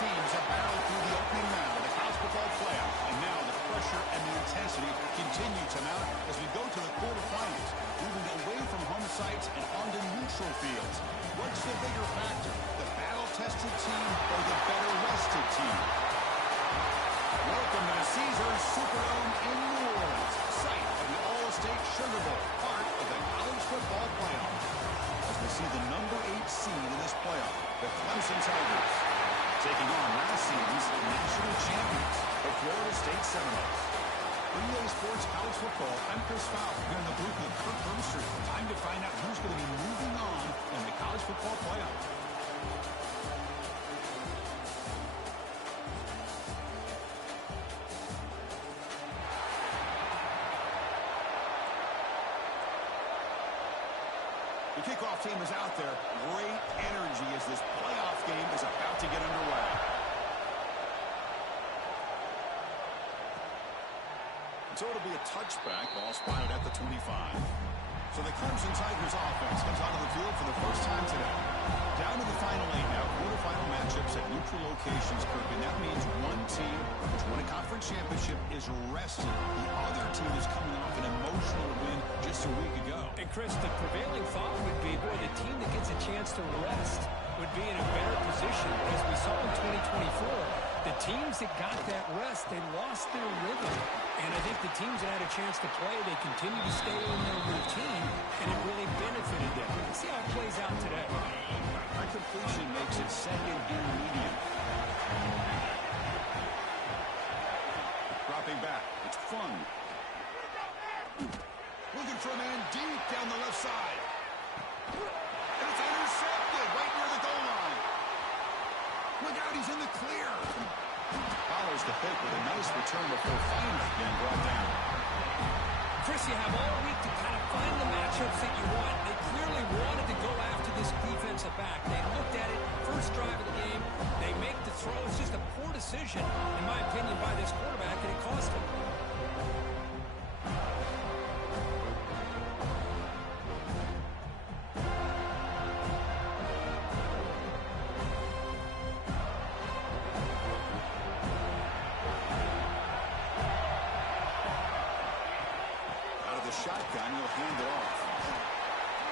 teams have battled through the opening round of the college football playoff, and now the pressure and the intensity continue to mount as we go to the quarterfinals, moving away from home sites and onto neutral fields. What's the bigger factor, the battle-tested team or the better-rested team? Welcome to the Caesars Superdome in New Orleans, site of the All-State Sugar Bowl, part of the college football playoff. As we see the number 8 seed in this playoff, the Clemson Tigers, taking on last season's national champions, the Florida State Seminoles. For EA Sports College Football, I'm Chris Fowler, here in the booth with Kirk Brewster. Time to find out who's going to be moving on in the college football playoff. The kickoff team is out there. Great energy as this playoff game is about to get underway. So it'll be a touchback, ball spotted at the 25. So the Clemson Tigers offense comes onto the field for the first time today. Down to the final 8 now, quarterfinal matchups at neutral locations, Kirk, and that means one team which won a conference championship is rested. The other team is coming off an emotional win just a week ago. And Chris, the prevailing thought would be, boy, the team that gets a chance to rest would be in a better position. As we saw in 2024, the teams that got that rest, they lost their rhythm. And I think the teams that had a chance to play, they continue to stay in their routine, and it really benefited them. Let's see how it plays out today. That completion makes it second and medium. Dropping back. It's fun. Looking for a man deep down the left side. And it's intercepted right near the goal line. Look out, he's in the clear. Follows the pick with a nice return before finally being brought down. Chris, you have all week to kind of find the matchups that you want. They clearly wanted to go after this defensive back. They looked at it, first drive of the game. They make the throw. It's just a poor decision, in my opinion, by this quarterback, and it cost him. Shotgun, he'll hand it off.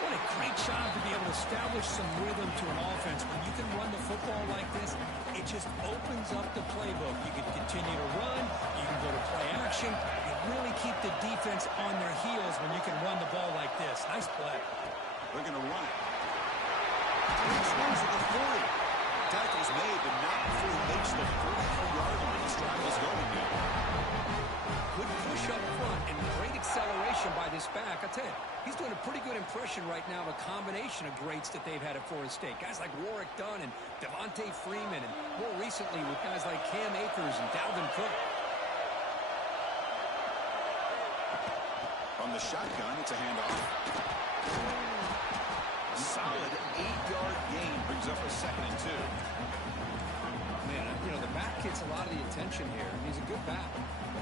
What a great job to be able to establish some rhythm to an offense. When you can run the football like this, it just opens up the playbook. You can continue to run, you can go to play action, and really keep the defense on their heels when you can run the ball like this. Nice play. They're going to run it. He swings at the 40. Tackle's made, but not before he makes the 43-yard line. This drive is going now. Good push up front and great acceleration by this back. I tell you, he's doing a pretty good impression right now of a combination of greats that they've had at Florida State. Guys like Warwick Dunn and Devontae Freeman, and more recently with guys like Cam Akers and Dalvin Cook. From the shotgun, it's a handoff. A solid 8-yard gain brings up a 2nd and 2. Man, you know, the back gets a lot of the attention here. He's a good back.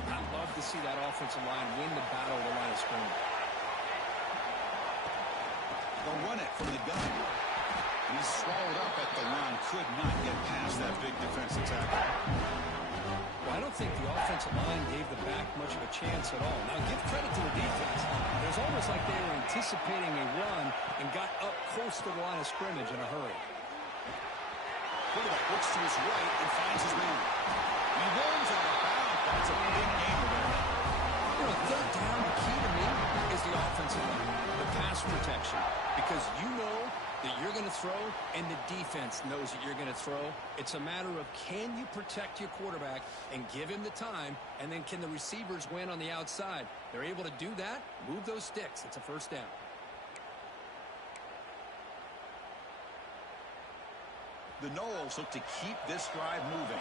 I'd love to see that offensive line win the battle of the line of scrimmage. They'll run it from the gun. He's swallowed up at the line. Could not get past that big defensive tackle. Well, I don't think the offensive line gave the back much of a chance at all. Now, give credit to the defense. It was almost like they were anticipating a run and got up close to the line of scrimmage in a hurry. Quarterback looks to his right and finds his man. He rolls out of bounds. That's a big game there. You know, third down, the key to me is the offensive line, the pass protection. Because you know that you're going to throw, and the defense knows that you're going to throw. It's a matter of, can you protect your quarterback and give him the time, and then can the receivers win on the outside? They're able to do that, move those sticks. It's a first down. The Noles look to keep this drive moving.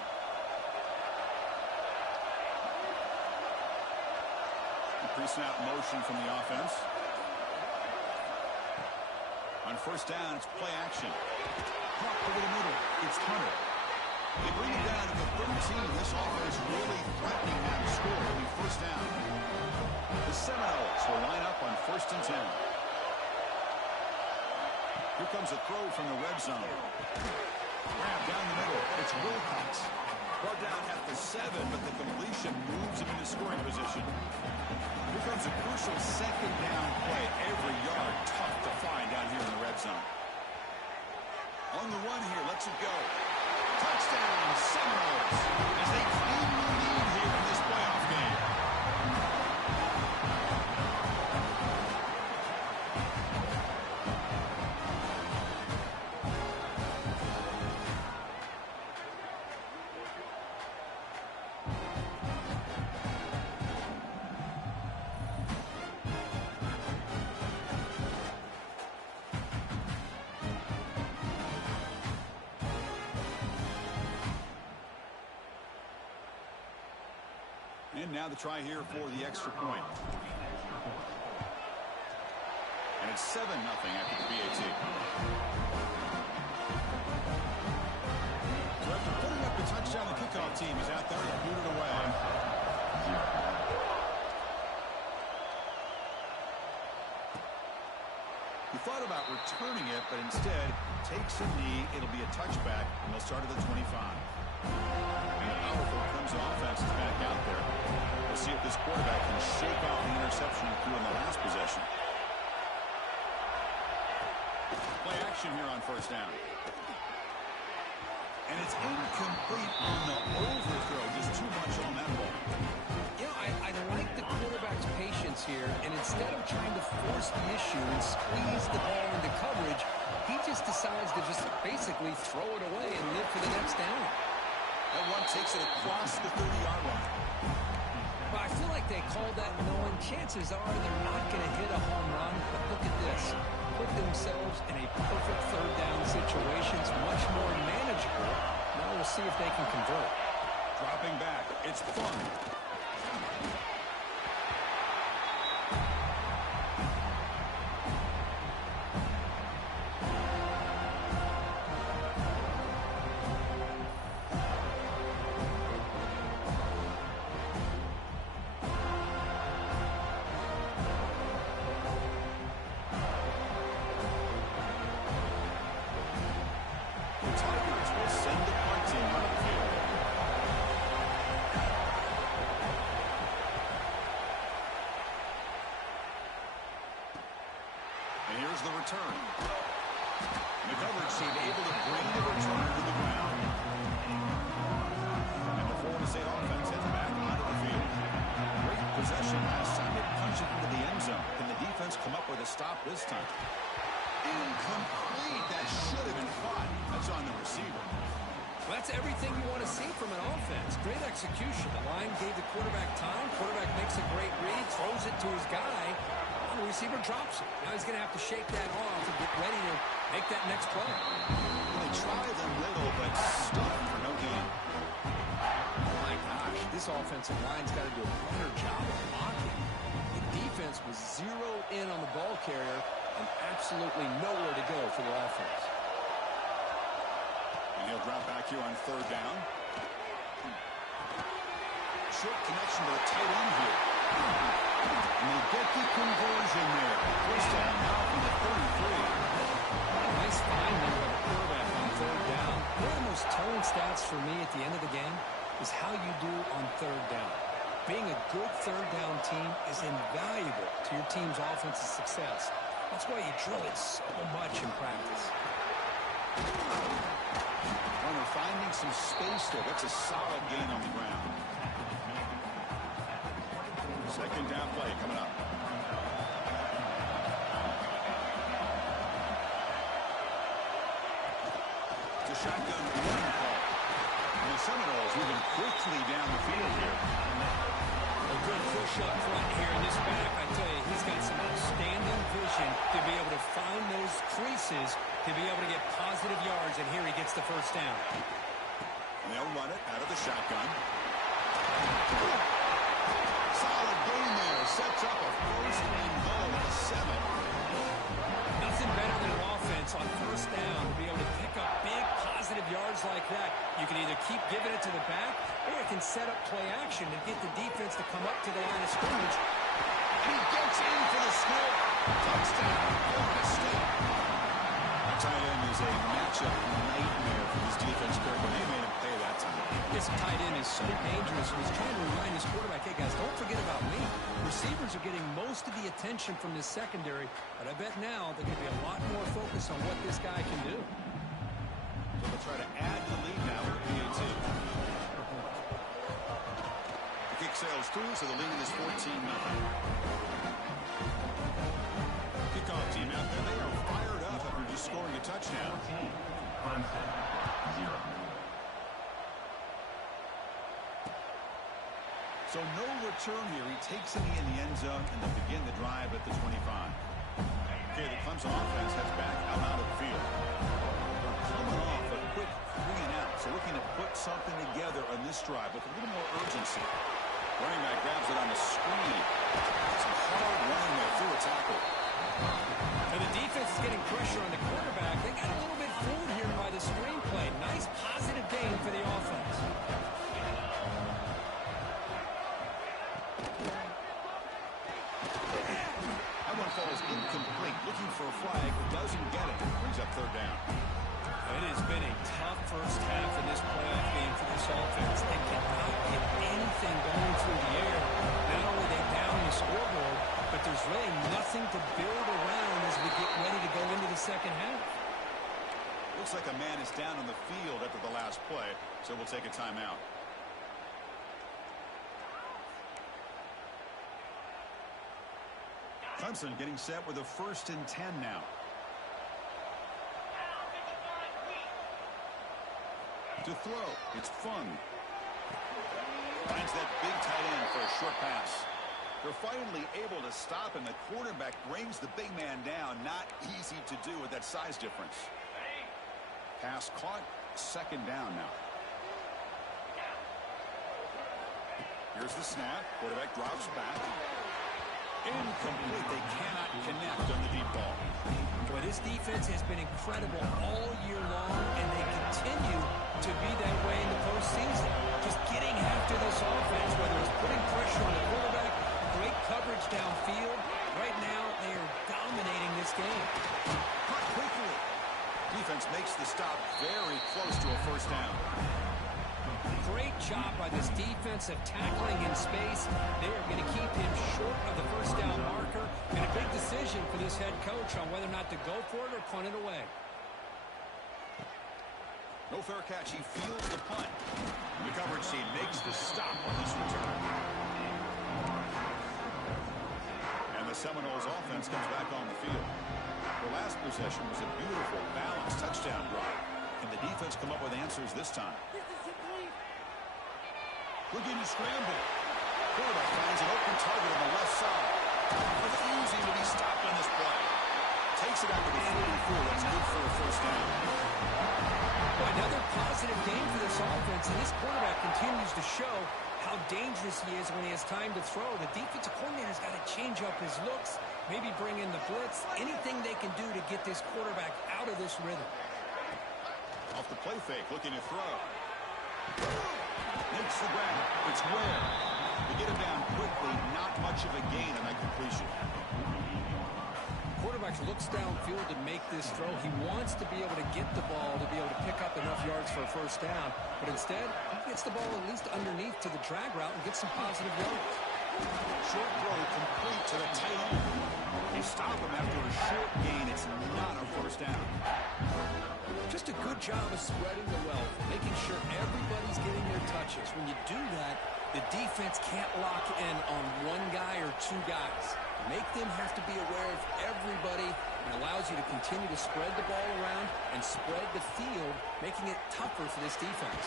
Pre-snap motion from the offense. On first down, it's play action. Pop over the middle. It's Hunter. They bring it down to the 13. This offense really threatening now to score on the first down. The Seminoles will line up on 1st and 10. Here comes a throw from the red zone. Grab down the middle. It's Wilcox. Brought down at the 7, but the completion moves him into scoring position. Here comes a crucial second down play. Every yard tough to find down here in the red zone. On the run here, lets it go. Touchdown, Seminoles, as they claim the lead here in this playoff game. And now the try here for the extra point. And it's 7-0 after the PAT. So after putting up the touchdown, the kickoff team is out there to boot it away. He thought about returning it, but instead takes a knee. It'll be a touchback, and they'll start at the 25. And the powerful Clemson offense is back out there. We'll see if this quarterback can shake off the interception he threw in the last possession. Play action here on first down. And it's incomplete on the overthrow. Just too much on that ball. You know, I like the quarterback's patience here, and instead of trying to force the issue and squeeze the ball into coverage, he just decides to just basically throw it away and live for the next down. That one takes it across the 30-yard line. But I feel like they called that knowing chances are they're not going to hit a home run. But look at this. Put themselves in a perfect third down situation. It's much more manageable. Now we'll see if they can convert. Dropping back. It's fun. And here's the return. And the coverage team able to bring the return to the ground. And the Florida State offense heads back onto the field. Great possession last time. They punched it into the end zone. Can the defense come up with a stop this time? Incomplete. That should have been caught. That's on the receiver. Well, that's everything you want to see from an offense. Great execution. The line gave the quarterback time. Quarterback makes a great read, throws it to his guy. The receiver drops it. Now he's going to have to shake that off and get ready to make that next play. They tried a little, but stuck for no gain. My gosh, this offensive line's got to do a better job of blocking. The defense was zeroed in on the ball carrier and absolutely nowhere to go for the offense. And he'll drop back here on third down. Short connection to the tight end here. And they get the conversion there. First down now from the 33. Nice find there by the quarterback on third down. One of the most telling stats for me at the end of the game is how you do on third down. Being a good third down team is invaluable to your team's offensive success. That's why you drill it so much in practice. Runner finding some space there. That's a solid gain on the ground. Second down play coming up. It's a shotgun running call. And the Seminoles moving quickly down the field here. A good push up front here in this back. I tell you, he's got some outstanding vision to be able to find those creases, to be able to get positive yards, and here he gets the first down. And they'll run it out of the shotgun. Solid gain there. Sets up a first and goal at the 7. Nothing better than an offense on first down to be able to pick up big positive yards like that. You can either keep giving it to the back, or you can set up play action and get the defense to come up to the line of scrimmage. And he gets in for the score. Touchdown, Florida State. The tight end is a match matchup nightmare for this defense, Kirk, but they made him pay that time. This tight end is so dangerous. He's trying to remind his quarterback, hey, guys, don't forget about me. Receivers are getting most of the attention from this secondary, but I bet now they're going to be a lot more focused on what this guy can do. So they'll try to add the lead now with PAT. The kick sails through, so the lead is 14-0. Kickoff team out there. They are fired up after just scoring a touchdown. Clemson, 0. So no return here. He takes it in the end zone, and they'll begin the drive at the 25. Okay, the Clemson offense heads back out of the field. They're coming off a quick 3-and-out, so looking to put something together on this drive with a little more urgency. Running back grabs it on the screen. Some hard running there through a tackle. And the defense is getting pressure on the quarterback. They got a little bit fooled here by the screenplay. Nice positive gain for the offense. That one falls incomplete. Looking for a flag, doesn't get it. Brings up third down. It has been a tough first half in this playoff game for this offense. They cannot get anything going through the air. Not only are they down the scoreboard, but there's really nothing to build around as we get ready to go into the second half. Looks like a man is down on the field after the last play, so we'll take a timeout. Clemson getting set with a 1st and 10 now. To throw, it's Fung. Finds that big tight end for a short pass. They're finally able to stop him. The quarterback brings the big man down. Not easy to do with that size difference. Pass caught, 2nd down now. Here's the snap. Quarterback drops back. Incomplete. They cannot connect on the deep ball. Boy, this defense has been incredible all year long, and they continue to be that way in the postseason. Just getting after this offense, whether it's putting pressure on the quarterback, great coverage downfield. Right now, they are dominating this game. Caught quickly. Defense makes the stop very close to a 1st down. Great job by this defense of tackling in space. They are going to keep him short of the 1st down marker. And a big decision for this head coach on whether or not to go for it or punt it away. No fair catch. He fields the punt. The coverage team makes the stop on this return. And the Seminoles offense comes back on the field. The last possession was a beautiful, balanced touchdown drive. Can the defense come up with answers this time? Looking to scramble. Quarterback finds an open target on the left side. Refusing to be stopped on this play. Takes it out to the 44. That's good for a 1st down. Another positive game for this offense, and this quarterback continues to show how dangerous he is when he has time to throw. The defensive coordinator's got to change up his looks, maybe bring in the blitz, anything they can do to get this quarterback out of this rhythm. Off the play fake, looking to throw. Makes the grab. It's Ware. They get him down quickly. Not much of a gain on that completion. Quarterback looks downfield to make this throw. He wants to be able to get the ball to be able to pick up enough yards for a 1st down. But instead, he gets the ball at least underneath to the drag route and gets some positive yards. Short throw complete to the tight end. They stop him after a short gain. It's not a 1st down. Just a good job of spreading the wealth, making sure everybody's getting their touches. When you do that, the defense can't lock in on one guy or 2 guys. Make them have to be aware of everybody, and allows you to continue to spread the ball around and spread the field, making it tougher for this defense.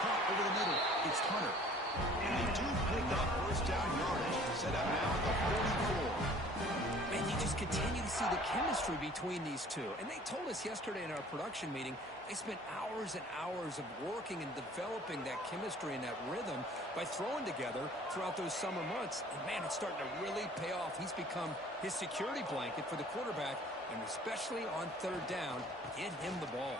Caught over the middle. It's Hunter. And they do pick up 1st down yardage. Set up now at the 44. Man, you just continue to see the chemistry between these two. And they told us yesterday in our production meeting, they spent hours and hours of working and developing that chemistry and that rhythm by throwing together throughout those summer months. And, man, it's starting to really pay off. He's become his security blanket for the quarterback, and especially on 3rd down, get him the ball.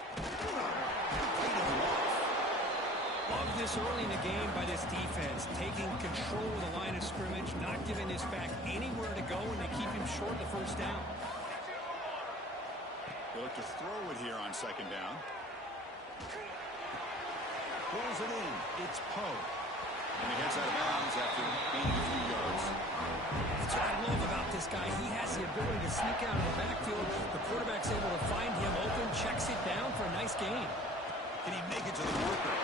Love this early in the game by this defense, taking control of the line of scrimmage, not giving this back anywhere to go, and they keep him short the 1st down. They look to throw it here on second down. Pulls it in. It's Poe. And he heads out of bounds after gaining a few yards. That's what I love about this guy. He has the ability to sneak out of the backfield. The quarterback's able to find him open, checks it down for a nice gain. Can he make it to the worker?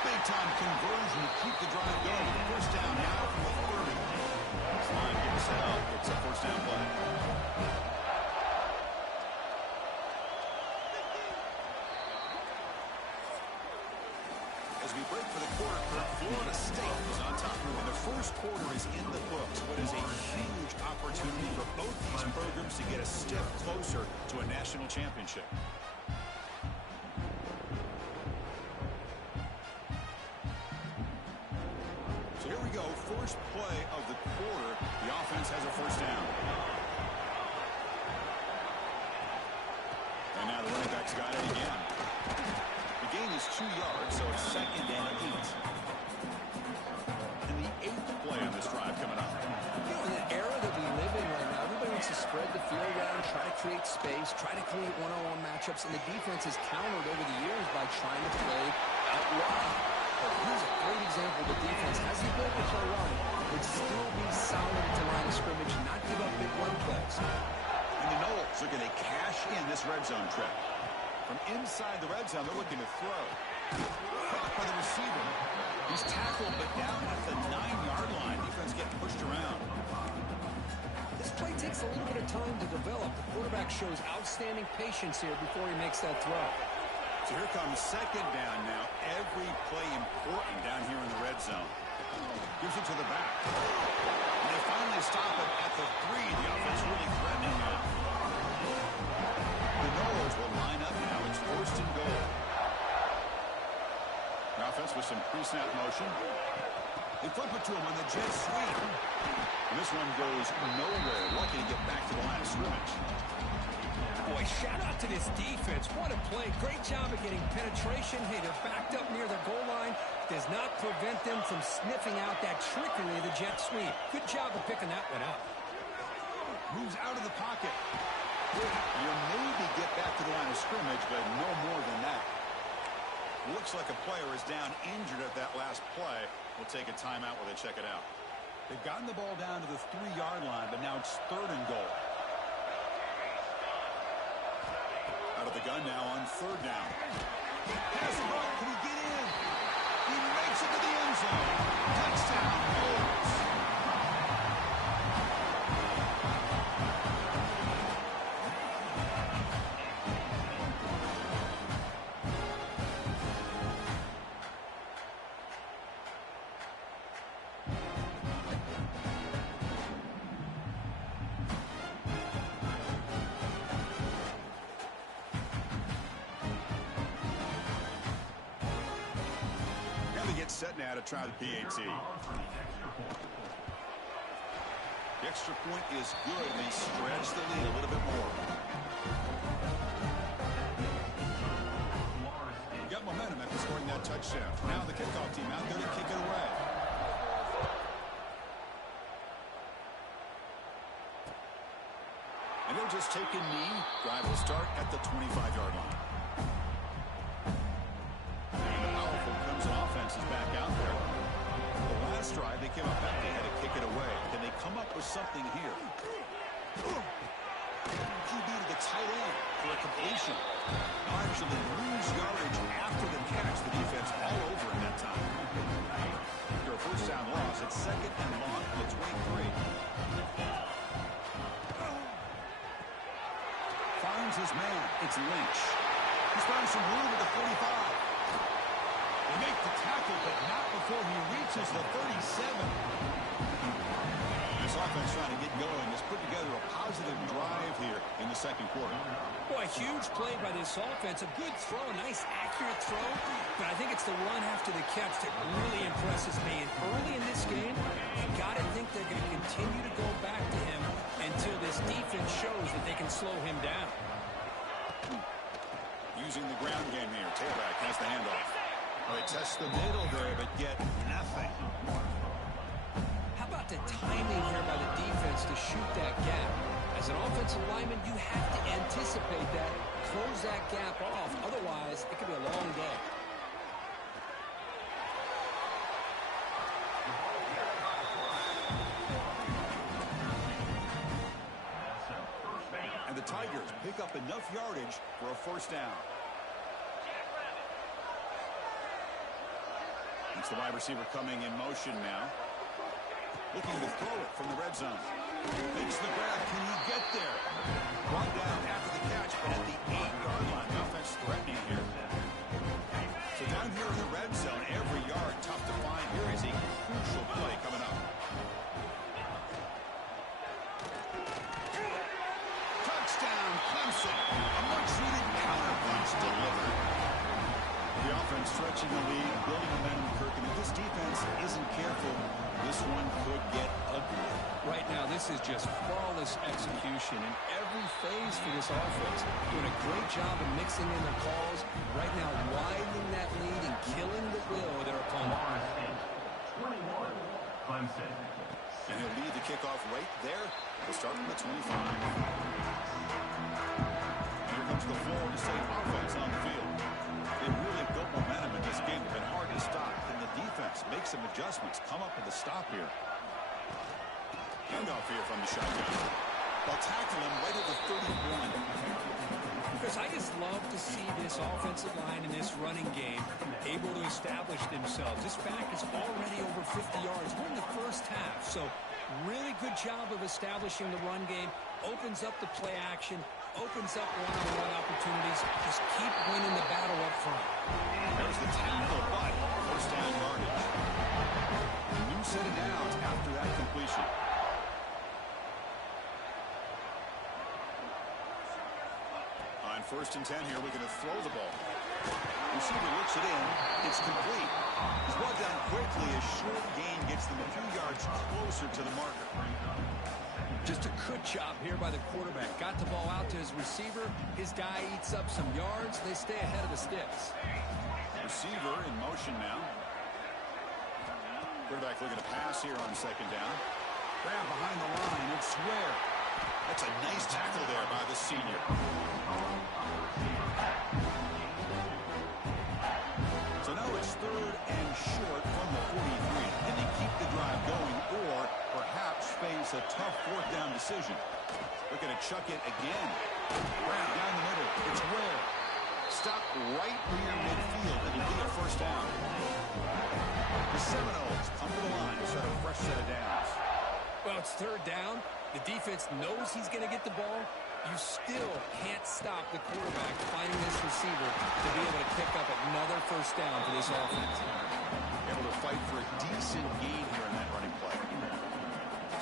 Big-time conversion to keep the drive going. First down now from the 30. This line getting set up. It's a first down play. As we break for the quarter, Florida State is on top. And the first quarter is in the books. What is a huge opportunity for both these programs to get a step closer to a national championship. So here we go. First play of the quarter. The offense has a first down. And now the running back's got it again. The gain is 2 yards, so it's second and 8. And the 8th play on this drive coming up. You know, in the era that we live in right now, everybody wants to spread the field around, try to create space, try to create one-on-one matchups, and the defense has countered over the years by trying to play out wide. But here's a great example. The defense has the ability to play wide, but still be solid at the line of scrimmage and not give up big run plays. And the Noles are going to cash in this red zone trip. From inside the red zone, they're looking to throw. Caught by the receiver. He's tackled, but down at the 9-yard line. Defense getting pushed around. This play takes a little bit of time to develop. The quarterback shows outstanding patience here before he makes that throw. So here comes second down now. Every play important down here in the red zone. Gives it to the back. And they finally stop it at the 3. The offense really threatening now. The Noles will line up now. It's first and goal. The offense with some pre-snap motion. They flip it to him on the jet sweep. And this one goes nowhere. Lucky to get back to the line of scrimmage. Boy, shout out to this defense. What a play. Great job of getting penetration. Hey, they're backed up near the goal line. Does not prevent them from sniffing out that trickery of the jet sweep. Good job of picking that one up. Moves out of the pocket. You'll maybe get back to the line of scrimmage, but no more than that. Looks like a player is down injured at that last play. We'll take a timeout while they check it out. They've gotten the ball down to the 3-yard line, but now it's third and goal. Out of the gun now on third down. Pass the ball. Can he get in? He makes it to the end zone. Touchdown, Noles. Set now to try the PAT. The extra point is good, and they stretch the lead a little bit more. Got momentum after scoring that touchdown. Now the kickoff team out there to kick it away. And they'll just take a knee. Drive will start at the 25-yard line. Offense is back out there. The last drive, they came up empty, had to kick it away. Can they come up with something here? QB to the tight end for a completion. Now actually lose yardage after the catch. The defense all over in that time. After a first down loss, it's second and long on the 23. Finds his man. It's Lynch. He's found some room at the 45. They make the tackle, but not before he reaches the 37. This offense trying to get going has put together a positive drive here in the second quarter. Boy, huge play by this offense. A good throw, a nice accurate throw. But I think it's the run after the catch that really impresses me. And early in this game, you got to think they're going to continue to go back to him until this defense shows that they can slow him down. Using the ground game here. Tailback has the handoff. They test the middle there, but get nothing. How about the timing here by the defense to shoot that gap? As an offensive lineman, you have to anticipate that, that gap off. Otherwise, it could be a long day. And the Tigers pick up enough yardage for a first down. It's the wide receiver coming in motion now. Looking to throw it from the red zone. Makes the grab. Can he get there? Brought down after the catch, but at the 8-yard line. The offense threatening here. So down here in the red zone, every yard tough to find. Here is a crucial play coming up. Touchdown, Clemson. A much-needed counterpunch delivered. The offense stretching the lead, building momentum, Kirk. And if this defense isn't careful, this one could get ugly. Right now, this is just flawless execution in every phase for this offense. Doing a great job of mixing in their calls. Right now, widening that lead and killing the will of their opponent. 21, Clemson. And he'll lead the kickoff right there. He'll start from the 25. And here comes the Florida State offense on the field. They really built momentum in this game. It's been hard to stop. And the defense makes some adjustments. Come up with a stop here. Handoff here from the shotgun. They'll tackle him right at the 31. Chris, I just love to see this offensive line in this running game able to establish themselves. This back is already over 50 yards. We're in the first half, so really good job of establishing the run game. Opens up the play action, opens up one-on-one opportunities. Just keep winning the battle up front. There's the tackle, but first down yardage. A new set of downs after that completion. On 1st and 10 here, we're going to throw the ball. Receiver looks it in. It's complete. He's brought down quickly. A short gain gets them a few yards closer to the marker. Just a good job here by the quarterback. Got the ball out to his receiver. His guy eats up some yards. They stay ahead of the sticks. Receiver in motion now. Quarterback looking to pass here on 2nd down. Grab behind the line. It's Ware. That's a nice tackle there by the senior. So now it's 3rd and short from the 43. And they keep the drive going or perhaps face a tough 4th down decision. Looking to chuck it again. Grab down the middle. It's Ware. Stop right near midfield and it'll be a first down. The Seminoles come to the line to start a fresh set of downs. Well, it's 3rd down. The defense knows he's going to get the ball. You still can't stop the quarterback finding this receiver to be able to pick up another first down for this offense. Able to fight for a decent gain here in that running play.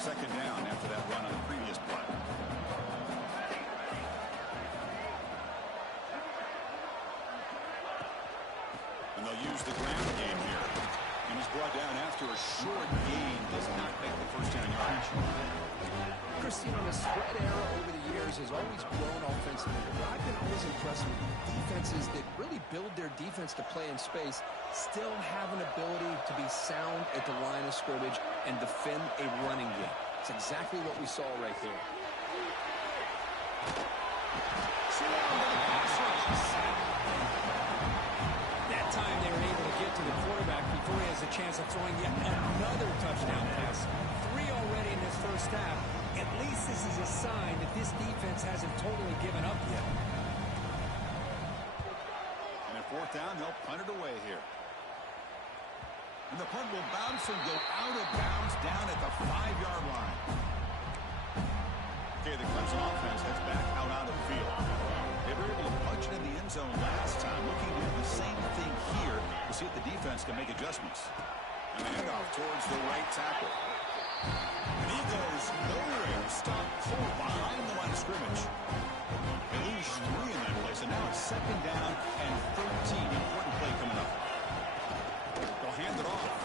2nd down after that run on the previous play. And they'll use the ground game here. And he's brought down after a short gain. Does not make the first down yardage. Christine, the spread era over the years has always grown offensively. But I've been always impressed with defenses that really build their defense to play in space, still have an ability to be sound at the line of scrimmage and defend a running game. It's exactly what we saw right here. That time they were able to get to the quarterback before he has a chance of throwing yet another touchdown pass. 3 already in this first half. At least this is a sign that this defense hasn't totally given up yet. And at 4th down, they'll punt it away here. And the punt will bounce and go out of bounds down at the 5-yard line. Okay, the Clemson offense heads back out onto the field. They were able to punch it in the end zone last time. Looking to do the same thing here to see if the defense can make adjustments. And the handoff towards the right tackle. And he goes nowhere. Stop full behind the line of scrimmage. They lose 3 in that place, and now it's 2nd down and 13. Important play coming up. They'll hand it off.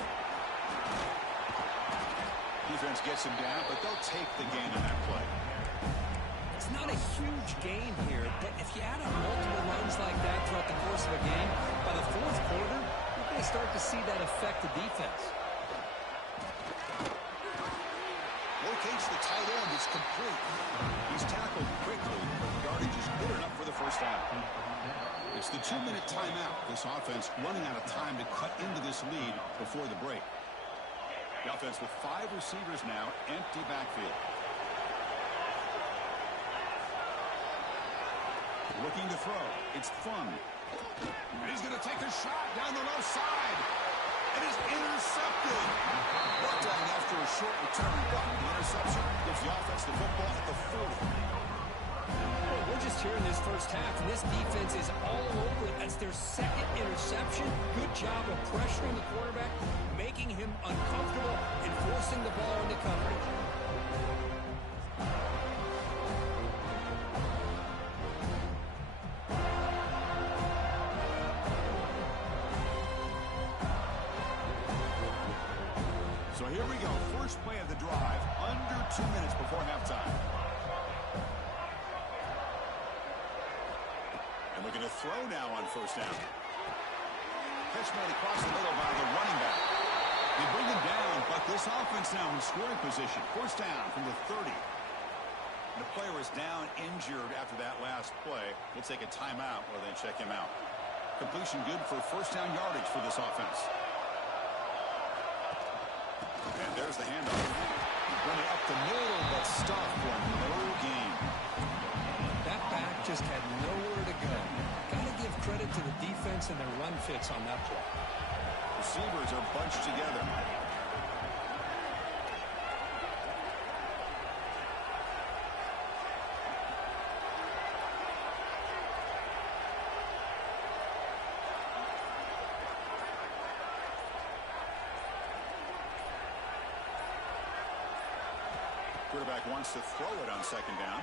Defense gets him down, but they'll take the gain on that play. It's not a huge gain here, but if you add up multiple runs like that throughout the course of a game, by the 4th quarter, you're going to start to see that affect the defense. Location reach the tight end. It's complete. He's tackled quickly, but the yardage is good enough for the first down. It's the 2-minute timeout. This offense running out of time to cut into this lead before the break. The offense with 5 receivers now, empty backfield. Looking to throw. It's Fung. And he's going to take a shot down the left side. It is intercepted. Brought down after a short return, but the interception gives the offense the football at the 40. Well, we're just here in this first half, and this defense is all over it. That's their second interception. Good job of pressuring the quarterback, making him uncomfortable, and forcing the ball into coverage. So here we go. First play of the drive, under 2 minutes before halftime. And we're going to throw now on first down. Catch made across the middle by the running back. They bring him down, but this offense now in scoring position. First down from the 30. The player is down injured after that last play. We'll take a timeout or then check him out. Completion good for first down yardage for this offense. And there's the handoff. Running up the middle, but stopped for no gain. That back just had nowhere to go. Got to give credit to the defense and their run fits on that play. Receivers are bunched together. Quarterback wants to throw it on second down.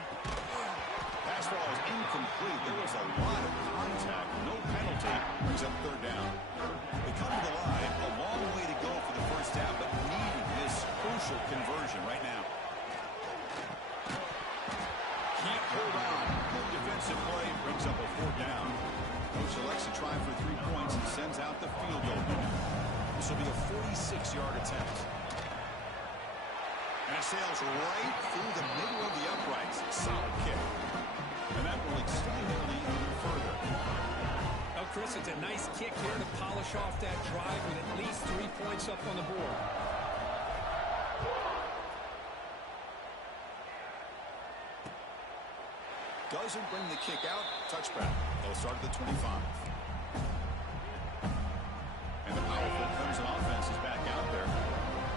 Pass ball is incomplete. There was a lot of contact. No penalty. Brings up third down. They come to the line. A long way to go for the first down, but needing this crucial conversion right now. Can't hold on. Good defensive play. Brings up a fourth down. Coach elects to try for 3 points and sends out the field goal unit. This will be a 46-yard attempt. And it sails right through the middle of the uprights. Solid kick. And that will extend the lead even further. Oh, Chris, it's a nice kick here to polish off that drive with at least 3 points up on the board. Doesn't bring the kick out. Touchback. They'll start at the 25. And the powerful Clemson offense is back out there.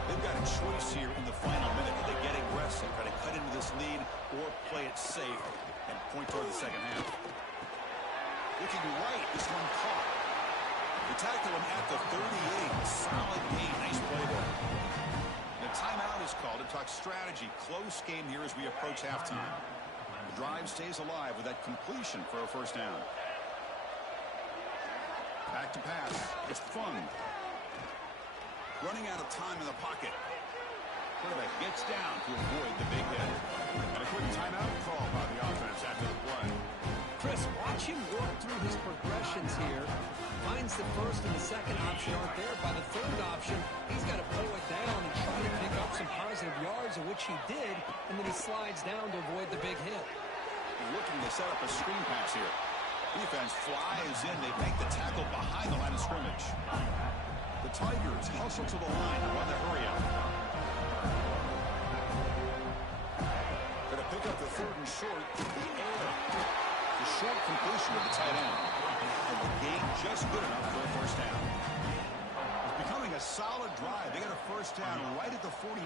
They've got a choice here in the final minute. Do they get aggressive, try to cut into this lead, or play it safe and point toward the second half? Looking right, this one caught. They tackle him at the 38. Solid gain. Nice play there. The timeout is called to talk strategy. Close game here as we approach halftime. The drive stays alive with that completion for a first down. Back to pass. It's Fung. Running out of time in the pocket. Quarterback gets down to avoid the big hit. And a quick timeout call by the offense after the play. Chris, watch him work through his progressions here. Finds the first and the second option aren't there. By the third option, he's got to pull it down and try to pick up some positive yards, of which he did, and then he slides down to avoid the big hit. Looking to set up a screen pass here. Defense flies in. They make the tackle behind the line of scrimmage. The Tigers hustle to the line to run the hurry up. Going to pick up the third and short. The air. The short completion of the tight end. And the gain just good enough for a first down. It's becoming a solid drive. They got a first down right at the 49.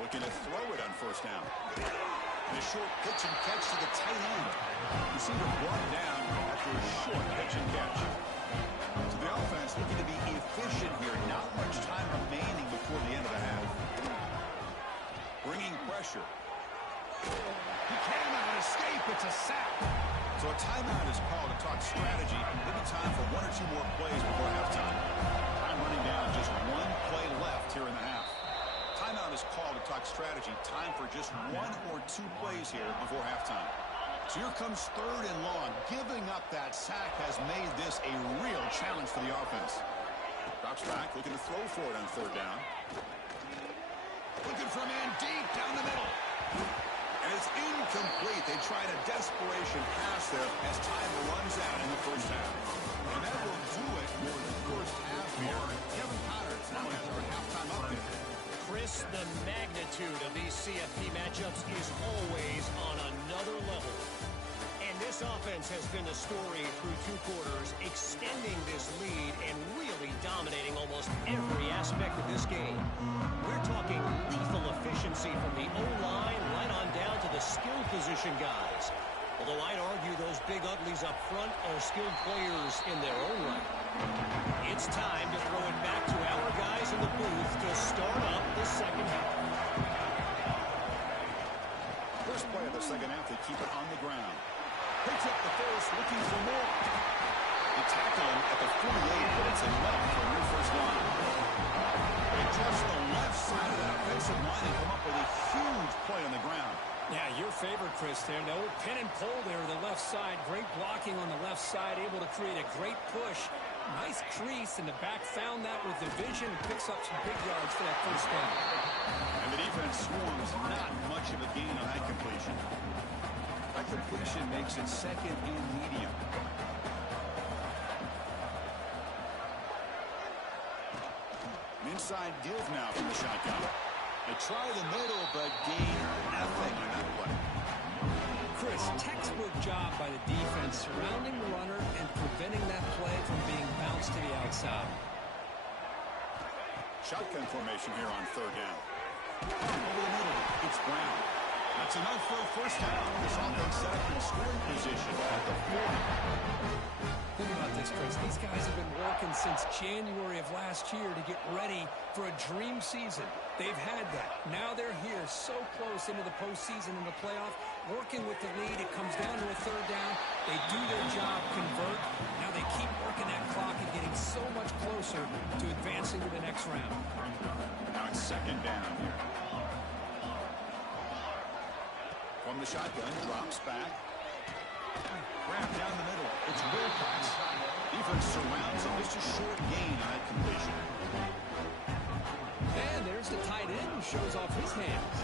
Looking to throw it on first down. And a short pitch and catch to the tight end. Receiver brought down after a short pitch and catch. So the offense looking to be efficient here. Not much time remaining before the end of the half. Bringing pressure. He cannot escape. It's a sack. So a timeout is called to talk strategy. Maybe time for 1 or 2 more plays before halftime. Time running down. Just 1 play left here in the half. Timeout is called to talk strategy. Time for just 1 or 2 plays here before halftime. So here comes third and long. Giving up that sack has made this a real challenge for the offense. Drops back, looking to throw for it on third down. Looking for a man deep down the middle. And it's incomplete. They tried a desperation pass there as time runs out in the first half. And that will do it for the first half here. Kevin Connors now has our halftime update. Chris, the magnitude of these CFP matchups is always on another level. And this offense has been the story through 2 quarters, extending this lead and really dominating almost every aspect of this game. We're talking lethal efficiency from the O-line right on down to the skill position guys. Although I'd argue those big uglies up front are skilled players in their own right. It's time to throw it back to our guys in the booth to start up the second half. First play of the second half, they keep it on the ground. Picks up the first, looking for more. They tackle him at the 48, but it's enough for a new first line. They adjust the left side of that offensive line and come up with a huge play on the ground. Yeah, your favorite, Chris, there. No pin and pull there to the left side. Great blocking on the left side, able to create a great push. Nice crease, and the back found that with the vision and picks up some big yards for that first down. And the defense swarms not much of a gain on that completion. That completion makes it second and medium. Inside deals now from the shotgun. They try the middle, but gain nothing on that play. Chris, textbook job by the defense surrounding the runner and preventing that play from being bounced to the outside. Shotgun formation here on third down. Over the middle, it's Brown. That's enough for a first down. This offense set up in scoring position at the 40. Think about this, Chris. These guys have been working since January of last year to get ready for a dream season. They've had that. Now they're here so close into the postseason and the playoff, working with the lead. It comes down to a third down. They do their job, convert. Now they keep working that clock and getting so much closer to advancing to the next round. Now it's second down here. From the shotgun, drops back. Grab down the middle. It's Wilcox. Defense surrounds him. Just a short gain on that completion. And there's the tight end who shows off his hands.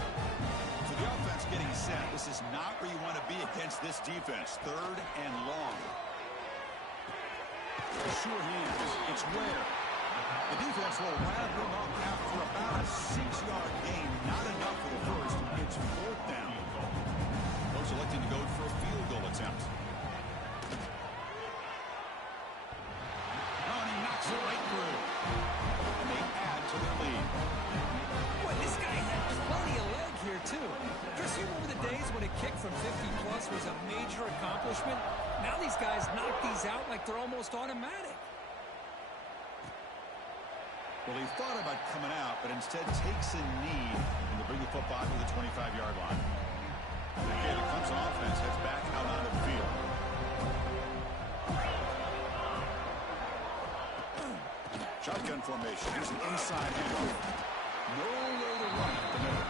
So the offense getting set. This is not where you want to be against this defense. Third and long. Sure hands. It's Ware. The defense will wrap him up after about a 6-yard gain. Not enough for the first. It's fourth down. Those electing to go for a field goal attempt. Oh, and he knocks it right through. And they add to their lead. Boy, this guy had plenty of leg here, too. Chris, you remember the days when a kick from 50-plus was a major accomplishment? Now these guys knock these out like they're almost automatic. Well, he thought about coming out, but instead takes a knee and to bring the football to the 25-yard line. Again, the Clemson offense heads back out onto the field. Shotgun formation. Here's an inside handoff. Nowhere to run up the middle.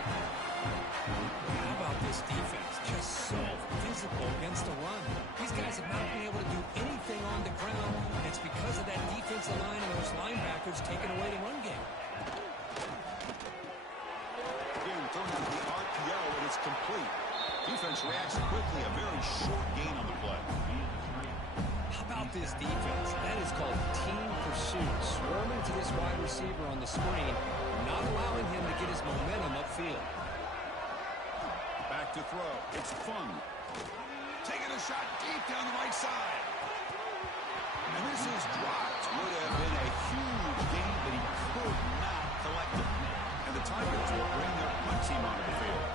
How about this defense? Just so physical against the run. These guys have not been able to do anything on the ground. It's because of that defensive line and those linebackers taking away the run game. Again, throwing out the RPO, and it's complete. Defense reacts quickly. A very short gain on the play. How about this defense? That is called team pursuit. Swarming to this wide receiver on the screen, not allowing him to get his momentum upfield. Back to throw. It's Fung. Taking a shot deep down the right side. And this is dropped. Would have been a huge gain, but he could not collect it. And the Tigers will bring their punt team onto the field.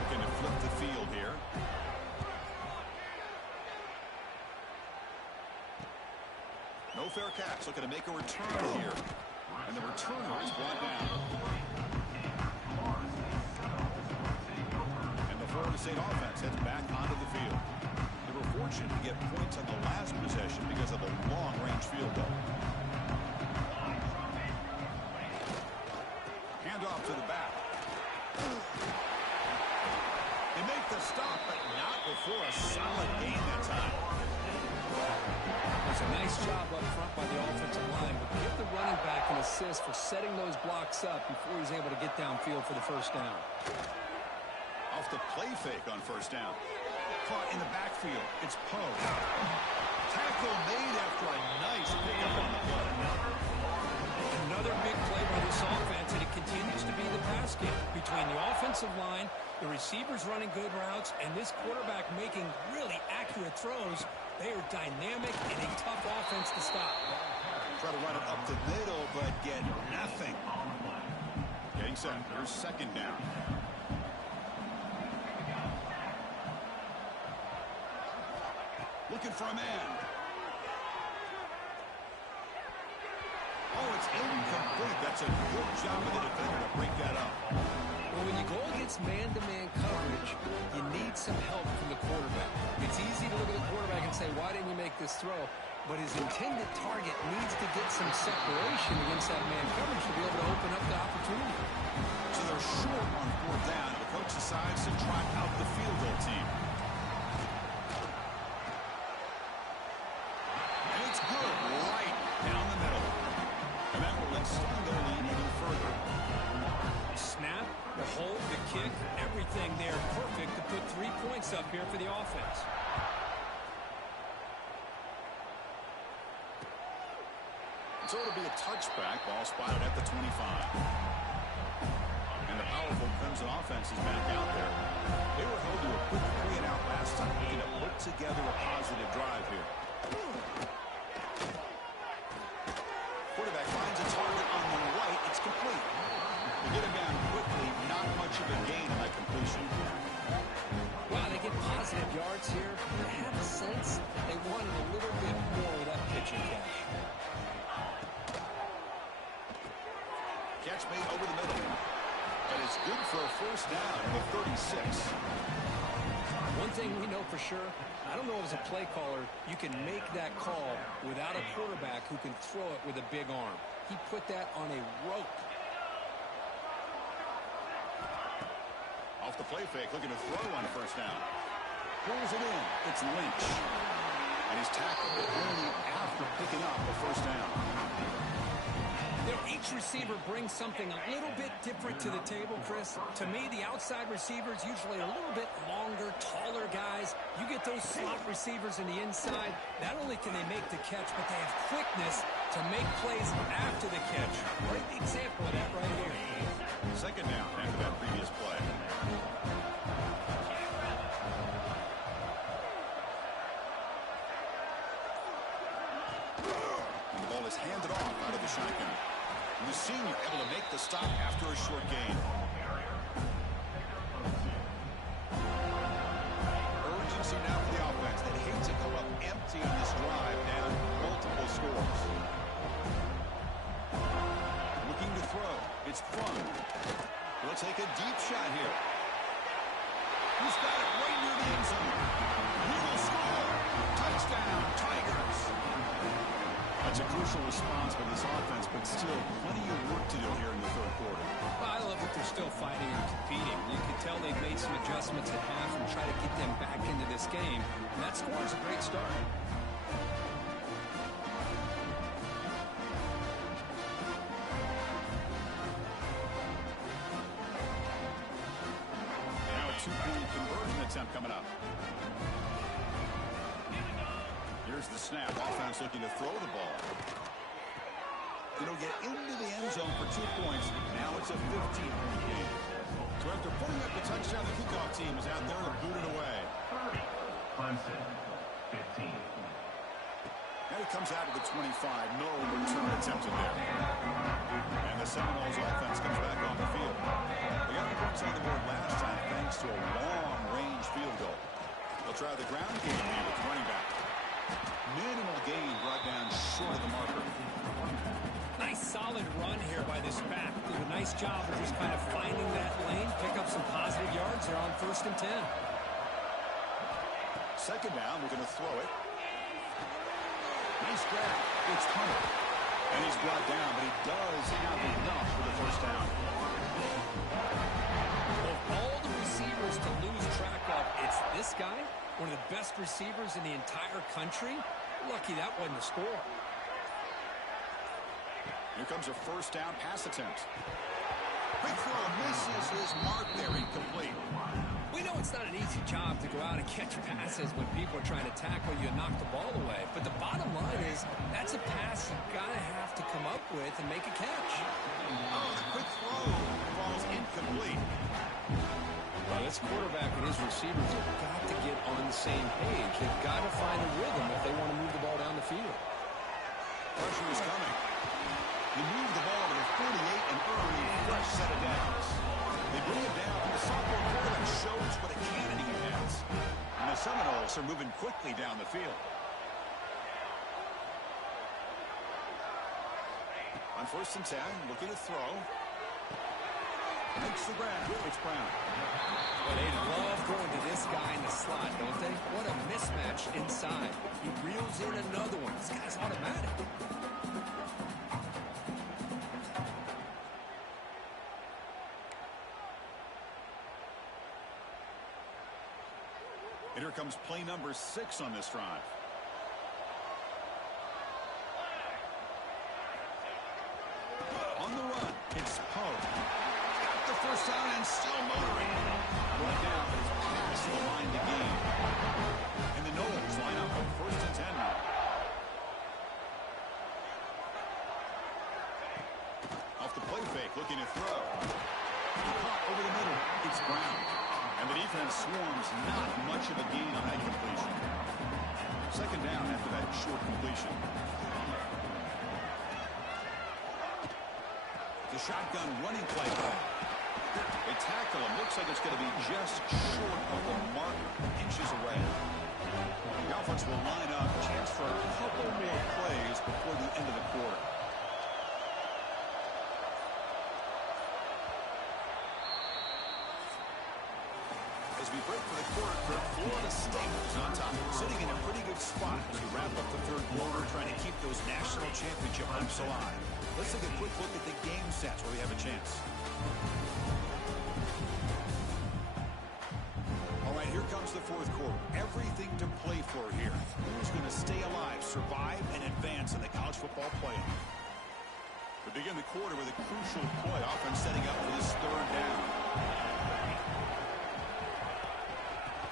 Looking to flip the field here. No fair catch. Looking to make a return here. And the returner is brought down. And the Florida State offense heads back onto the field. They were fortunate to get points on the last possession because of a long-range field goal. Handoff to the back. They make the stop, but not before a solid gain that time. It's a nice job up front by the offensive line, but give the running back an assist for setting those blocks up before he's able to get downfield for the first down. Off the play fake on first down. Caught in the backfield. It's Poe. Tackle made after a nice pickup on the play. Another big play by this offense, and it continues to be the pass game. Between the offensive line, the receivers running good routes, and this quarterback making really accurate throws, they are dynamic and a tough offense to stop. Try to run it up the middle, but get nothing. Getting set. Here's second down. Looking for a man. Oh, it's incomplete. That's a good job of the defender to break that up. Well, when you go against man-to-man coverage, you need some help from the quarterback. It's easy to look at the quarterback and say, why didn't you make this throw? But his intended target needs to get some separation against that man coverage to be able to open up the opportunity. So they're short on fourth down. The coach decides to trot out the field goal team. And it's good right down the middle. And that will extend their lead even further. Snap, the hold, the kick, everything there perfect to put 3 points up here for the offense. So it'll be a touchback. Ball spotted at the 25. And the powerful Clemson offense is back out there. They were held to a quick 3-and-out last time, looking to put together a positive drive here. Quarterback finds a target on the right. It's complete. They get him down quickly. Not much of a gain on that completion. Wow, they get positive yards here. I have a sense they wanted a little bit more with that pitching catch. Catch made over the middle. And it's good for a first down with 36. One thing we know for sure, I don't know as a play caller, you can make that call without a quarterback who can throw it with a big arm. He put that on a rope. Off the play fake, looking to throw on first down. Pulls it in. It's Lynch. And he's tackled only after picking up the first down. Each receiver brings something a little bit different to the table, Chris. To me, the outside receivers usually a little bit longer, taller guys. You get those slot receivers in the inside, not only can they make the catch, but they have quickness to make plays after the catch. Great example of that right here. Second down after that previous play. And the ball is handed off out of the shotgun. And the senior able to make the stop after a short gain. Urgency now for the offense that hates to come up empty on this drive, down multiple scores. Looking to throw. It's Fung. He'll take a deep shot here. He's got it right near the end zone. He will score. Touchdown, Tigers. That's a crucial response by this offense, but still plenty of work to do here in the third quarter. Well, I love that they're still fighting and competing. You can tell they've made some adjustments at half and try to get them back into this game. And that score is a great start. Now a two-point conversion attempt coming up. Here's the snap. Offense looking to throw the ball. It'll get into the end zone for 2 points. Now it's a 15-point game. So after putting up the touchdown, the kickoff team is out there to boot it away. Clemson, 15. Now he comes out of the 25. No return attempted there. And the Seminoles offense comes back on the field. They got the points on the board last time thanks to a long-range field goal. They'll try the ground game here with the running back. Minimal gain brought down short of the marker. Nice solid run here by this back. Did a nice job of just kind of finding that lane, pick up some positive yards there on 1st and 10. Second down, we're going to throw it. Nice grab. It's Hunter. And he's brought down, but he does have enough for the first down. Of all the receivers to lose track of, it's this guy, one of the best receivers in the entire country. Lucky that wasn't a score. Here comes a first down pass attempt. Quick throw misses his mark there, incomplete. We know it's not an easy job to go out and catch passes when people are trying to tackle you and knock the ball away. But the bottom line is that's a pass you've got to have to come up with and make a catch. Oh, the quick throw falls incomplete. Well, this quarterback and his receivers have got to get on the same page. They've got to find a rhythm if they want to move the ball down the field. Pressure is coming. He moved the ball to the 48 and early fresh set of downs. They bring it down. The sophomore quarterback shows what a cannon he has. And the Seminoles are moving quickly down the field. On 1st and 10, looking to throw. Makes the grab. It's Brown. Well, they love going to this guy in the slot, don't they? What a mismatch inside. He reels in another one. This guy's automatic. And here comes play number 6 on this drive. On the run, it's Poe. Got the first down and still motoring. Run down, but it's past the line to gain. And the Noles line up on 1st and 10 now. Off the play fake, looking to throw. Caught over the middle. It's Brown. And the defense swarms, not much of a gain on that completion. 2nd down after that short completion. The shotgun running play. They tackle him. Looks like it's going to be just short of the mark, inches away. The offense will line up. Chance for a couple more plays before the end of the quarter. As we break for the quarter, Florida State is on top, sitting in a pretty good spot as we wrap up the 3rd quarter, trying to keep those national championship hopes alive. Let's take a quick look at the game stats where we have a chance. All right, here comes the 4th quarter. Everything to play for here. Who's going to stay alive, survive, and advance in the college football playoff? We begin the quarter with a crucial play, offense setting up for this 3rd down.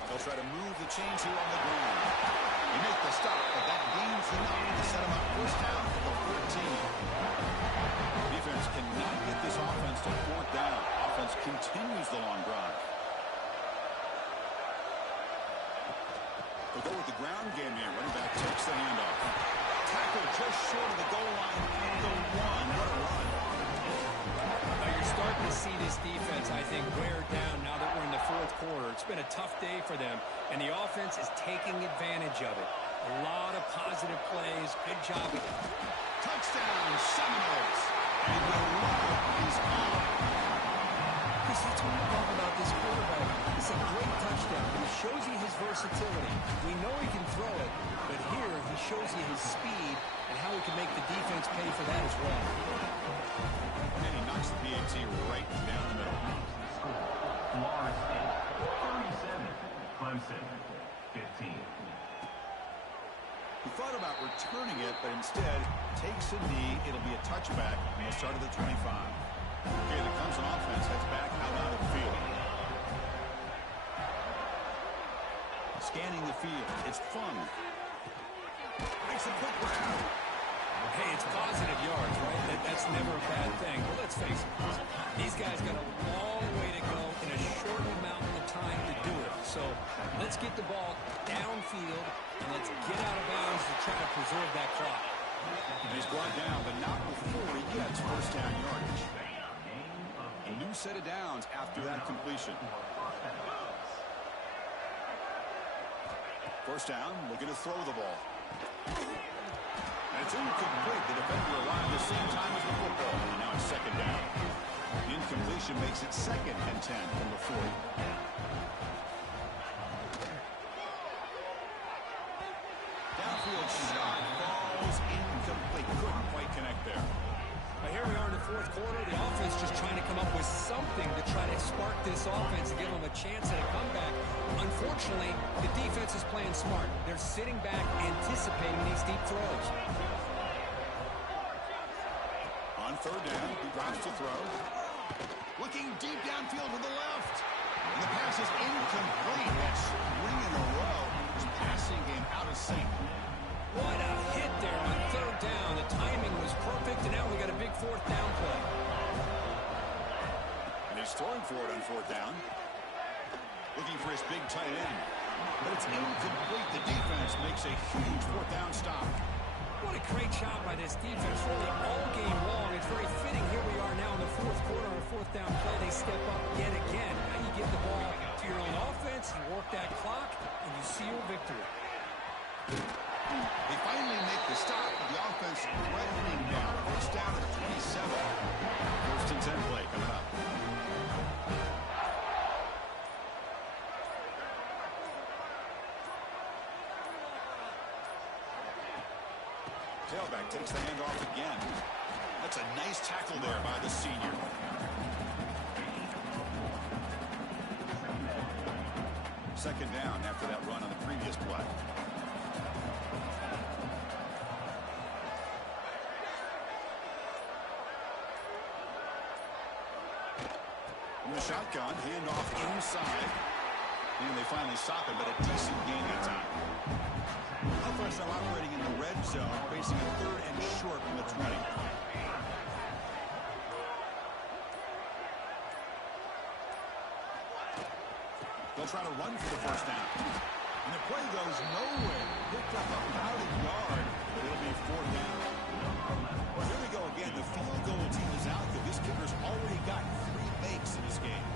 They'll try to move the chains here on the ground. They make the stop, but that gains enough to set them up 1st down at the 14. Defense cannot get this offense to 4th down. Offense continues the long drive. They'll go with the ground game here. Running back takes the handoff. Tackle just short of the goal line at the 1. What a run. Now you're starting to see this defense, I think, wear down now that we're in the 4th quarter. It's been a tough day for them, and the offense is taking advantage of it. A lot of positive plays. Good job. Touchdown, Seminoles. And the run is on. Chris, that's what we love about this quarterback. It's a great touchdown, and it shows you his versatility. We know he can throw it, but here he shows you his speed and how he can make the defense pay for that as well. And he knocks the PAT right down the middle. Florida State 37, Clemson 15. He thought about returning it, but instead takes a knee. It'll be a touchback on the start of the 25. Okay, the Clemson offense heads back out of the field. Scanning the field. It's fun. Makes a quick grab. Hey, it's positive yards, right? That's never a bad thing. But let's face it, these guys got a long way to go in a short amount of time to do it. So let's get the ball downfield, and let's get out of bounds to try to preserve that clock. And he's brought down, but not before he gets 1st down yardage. A new set of downs after that completion. 1st down, looking to throw the ball. And it's incomplete. The defender arrived the same time as the football. And now it's 2nd down. The incompletion makes it 2nd and 10 from the 40. Downfield shot falls incomplete. Couldn't quite connect there. But here we are in the 4th quarter. The offense just trying to come up with something to try to spark this offense and give them a chance at a comeback. Unfortunately, the defense is playing smart. They're sitting back, anticipating these deep throws. On third down. He drops to throw. Looking deep downfield to the left. And the pass is incomplete. That swing in a row. His passing game out of sync. What a hit there on third down. The timing was perfect, and now we got a big fourth down play. And he's throwing for it on fourth down. Looking for his big tight end. But it's incomplete. The defense makes a huge fourth down stop. What a great job by this defense, really all game long. It's very fitting. Here we are now in the fourth quarter on a fourth down play. They step up yet again. Now you give the ball to your own offense, you work that clock, and you see your victory. They finally make the stop. The offense threatening down. First down at the 27. First and 10 play coming up. Tailback takes the handoff again. That's a nice tackle there by the senior. Second down after that run on the previous play. In the shotgun, handoff inside. And they finally stop it, but a decent gain that time. Offense now operating in the red zone, facing a third and short from the 20. They'll try to run for the first down. And the play goes nowhere. Picked up about a yard, but it'll be fourth down. Well, here we go again. The field goal team is out there. This kicker's already got 3 makes in this game.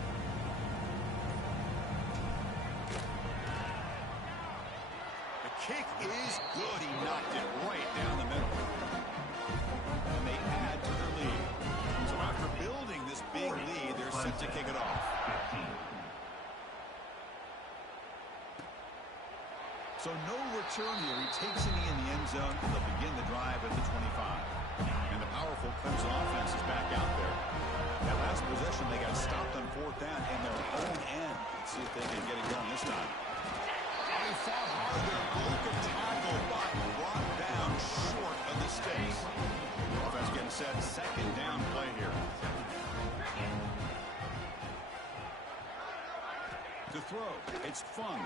Kick is good. He knocked it right down the middle. And they add to their lead. So after building this big lead, they're set to kick it off. So no return here. He takes it in the end zone. They'll begin the drive at the 25. And the powerful Clemson offense is back out there. That last possession, they got stopped on fourth down in their own end. Let's see if they can get it going this time. They fought hard there, broke a tackle, but brought down short of the stakes. Offense getting set, second down play here. To throw, it's Fung.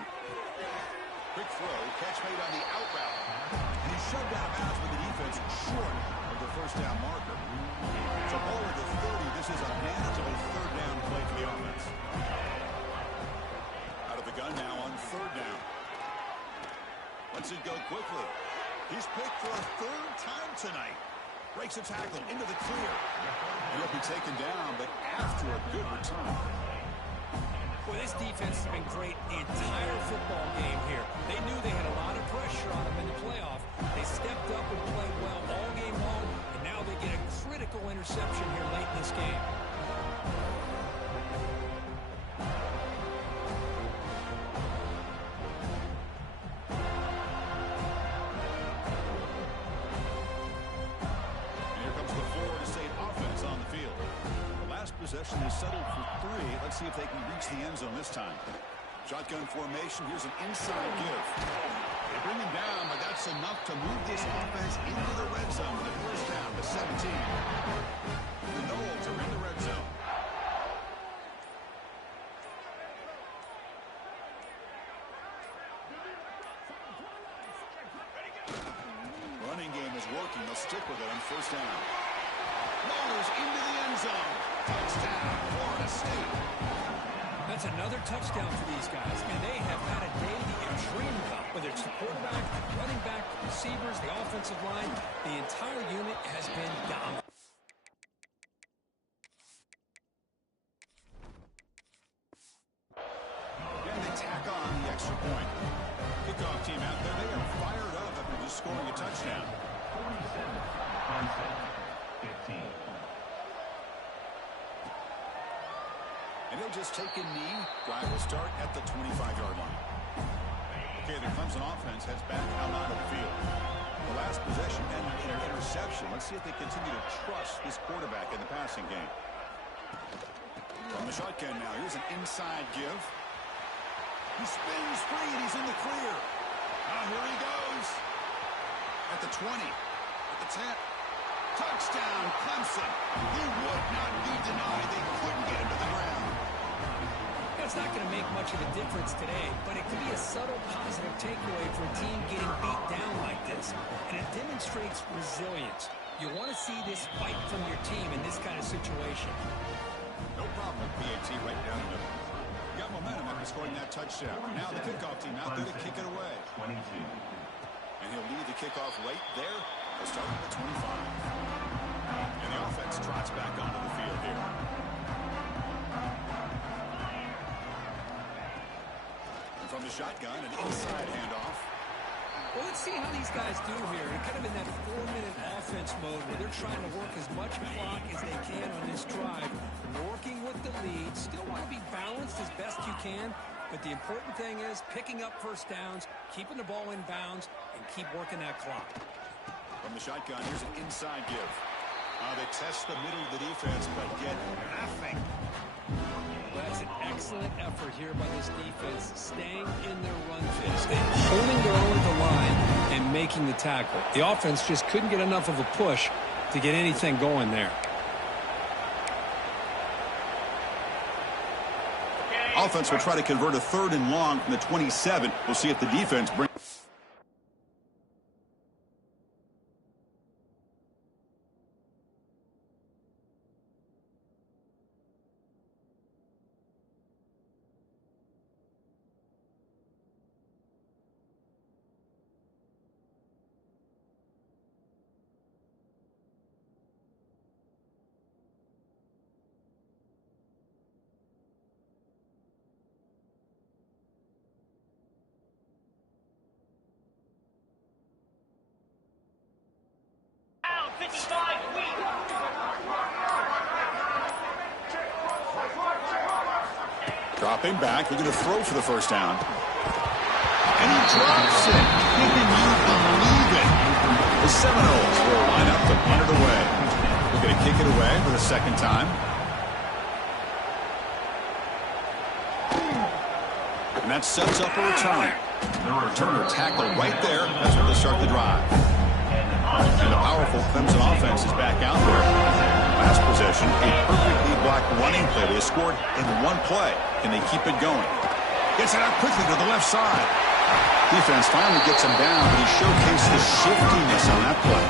Quick throw, catch made on the out route. And he's shoved out of bounds with the defense short of the first down marker. So ball at the 30, this is a manageable third down play for the offense. Out of the gun now on third down. Lets it go quickly. He's picked for a third time tonight. Breaks a tackle into the clear. He'll be taken down, but after a good return. Boy, this defense has been great the entire football game here. They knew they had a lot of pressure on them in the playoff. They stepped up and played well all game long, and now they get a critical interception here late in this game. Possession is settled for 3. Let's see if they can reach the end zone this time. Shotgun formation. Here's an inside give. They bring him down, but that's enough to move this offense into the red zone with a first down to 17. The Knowles are in the red zone. Running game is working. They'll stick with it on first down. Knowles into the end zone. Touchdown, Florida State. That's another touchdown for these guys. And they have had a day that you dream about. Whether it's the quarterback, running back, the receivers, the offensive line, the entire unit has been dominant. And they tack on the extra point. Kickoff team out there. They are fired up after just scoring a touchdown. 47, 15. And they'll just take a knee. Drive will start at the 25-yard line. Okay, the Clemson offense heads back out onto the field. The last possession ended in an interception. Let's see if they continue to trust this quarterback in the passing game. From the shotgun now, here's an inside give. He spins free, and he's in the clear. Here he goes. At the 20, at the 10. Touchdown, Clemson. He would not be denied. They couldn't get him to the ground. It's not going to make much of a difference today, but it could be a subtle positive takeaway for a team getting beat down like this. And it demonstrates resilience. You want to see this fight from your team in this kind of situation. No problem with PAT right down the middle. Got momentum after scoring that touchdown. Now the kickoff team out there to kick it away. 22. And he'll lead the kickoff right there. They'll start at the 25. And the offense trots back onto the field here. And from the shotgun, an inside handoff. Well, let's see how these guys do here. They're kind of in that 4-minute offense mode where they're trying to work as much clock as they can on this drive, working with the lead. Still want to be balanced as best you can, but the important thing is picking up first downs, keeping the ball in bounds, and keep working that clock. From the shotgun, here's an inside give. They test the middle of the defense, but get nothing. Well, that's an excellent effort here by this defense, staying in their run phase, holding their own at the line and making the tackle. The offense just couldn't get enough of a push to get anything going there. Offense will try to convert a 3rd and long from the 27. We'll see if the defense brings. Dropping back, looking to throw for the first down. And he drops it. Can you believe it? The Seminoles will line up to punt it away. We're going to kick it away for the second time. And that sets up a return. The returner tackled right there. That's where they start the drive. And the powerful Clemson offense is back out there. Last possession, a perfectly blocked running play. They scored in one play. Can they keep it going? Gets it out quickly to the left side. Defense finally gets him down, but he showcased the shiftiness on that play.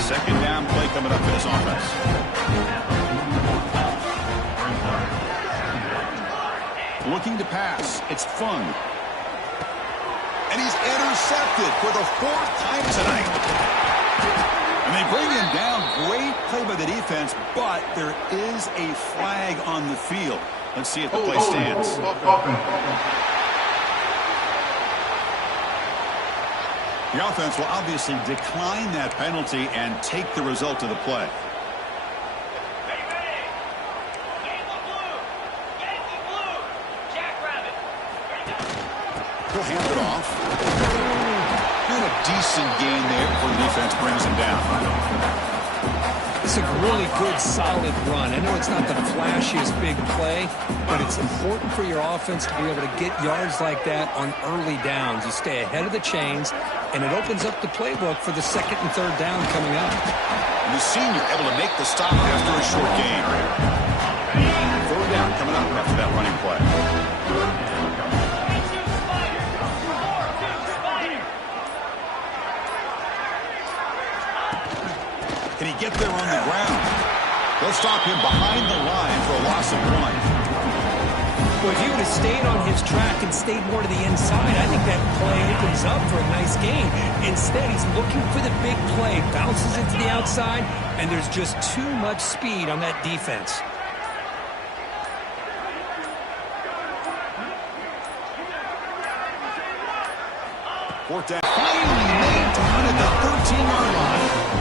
Second down play coming up for this offense. Looking to pass. It's Fung. And he's intercepted for the 4th time tonight. And they bring him down. Great play by the defense, but there is a flag on the field. Let's see if the play stands. The offense will obviously decline that penalty and take the result of the play. He'll hand it off. And a decent gain there before the defense brings him down. It's a really good, solid run. I know it's not the flashiest big play, but it's important for your offense to be able to get yards like that on early downs. You stay ahead of the chains, and it opens up the playbook for the 2nd and 3rd down coming up. And the senior able to make the stop after a short gain. 3rd down coming up after that running play. Can he get there on the ground? They'll stop him behind the line for a loss of 1. Well, if he would have stayed on his track and stayed more to the inside, I think that play opens up for a nice gain. Instead, he's looking for the big play, bounces it to the outside, and there's just too much speed on that defense. Fourth down. Finally made down at the 13-yard line.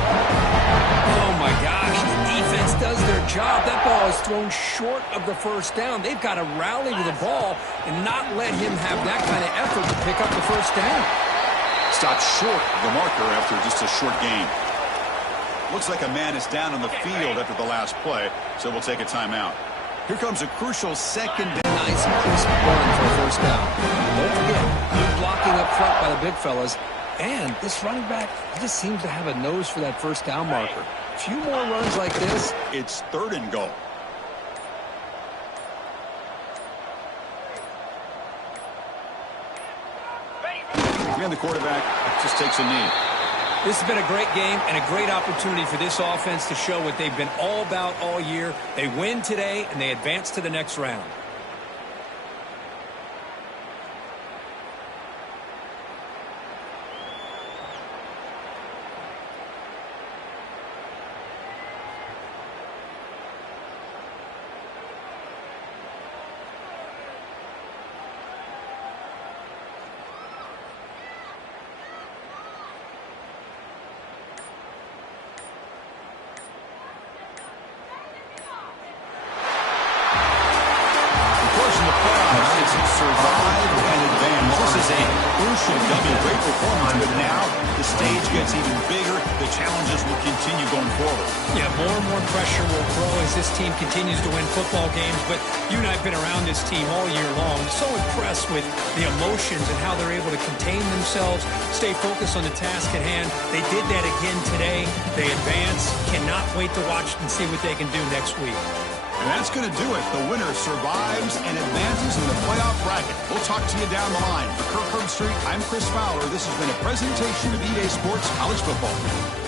Oh, my gosh. The defense does their job. That ball is thrown short of the first down. They've got to rally to the ball and not let him have that kind of effort to pick up the first down. Stopped short of the marker after just a short gain. Looks like a man is down on the field after the last play, so we'll take a timeout. Here comes a crucial second down. Nice, crisp run for a first down. Don't forget, good blocking up front by the big fellas. And this running back, he just seems to have a nose for that first down marker. A few more runs like this. It's 3rd and goal. And the quarterback just takes a knee. This has been a great game and a great opportunity for this offense to show what they've been all about all year. They win today, and they advance to the next round. Survive and advance. This is a crucial W. Great performance, but now the stage gets even bigger. The challenges will continue going forward. Yeah, more and more pressure will grow as this team continues to win football games. But you and I have been around this team all year long. So impressed with the emotions and how they're able to contain themselves, stay focused on the task at hand. They did that again today. They advance. Cannot wait to watch and see what they can do next week. And that's going to do it. The winner survives and advances in the playoff bracket. We'll talk to you down the line. For Kirk Herbstreit, I'm Chris Fowler. This has been a presentation of EA Sports College Football.